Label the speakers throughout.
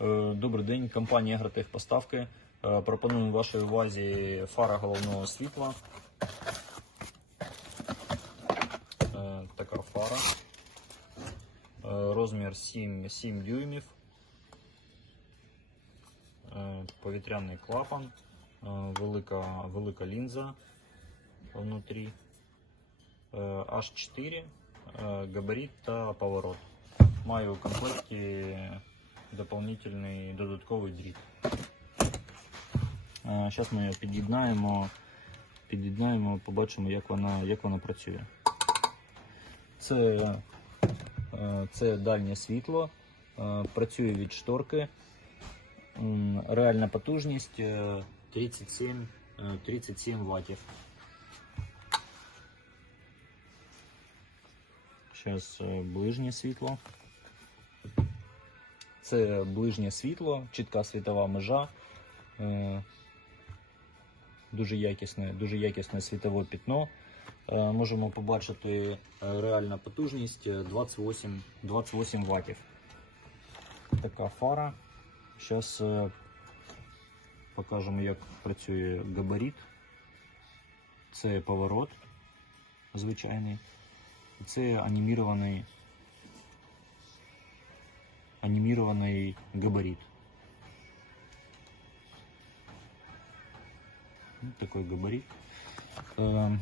Speaker 1: Е, Добрий день, компанія Агротехпоставки. Е, Пропонуємо вашій увазі фара головного світла. Е, Така фара. Розмір 7, 7 дюймів. Повітряний клапан. Велика, велика лінза внутрі. Е, H4, е, габарит та поворот. Маю у комплекті дополнительний додатковий дріт. Зараз ми його під'єднаємо, під'єднаємо, побачимо, як вона, як вона працює. Це, е, це дальнє світло, е, працює від шторки. Реальна потужність е, 37, е, 37 ваттів. Зараз ближнє світло. Це ближнє світло, чітка світова межа. Е, Дуже якісне, дуже якісне світове пітно. Е, Можемо побачити е, реальна потужність е, 28, 28 ваттів. Така фара. Зараз покажемо, як працює габарит. Це поворот звичайний. Це анімірований, анімірований габарит. Ось такий габарит. Е,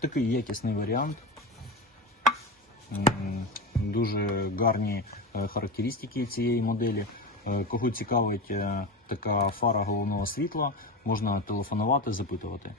Speaker 1: такий якісний варіант. Дуже гарні е, характеристики цієї моделі. Е, Кого цікавить е, така фара головного світла, можна телефонувати, запитувати.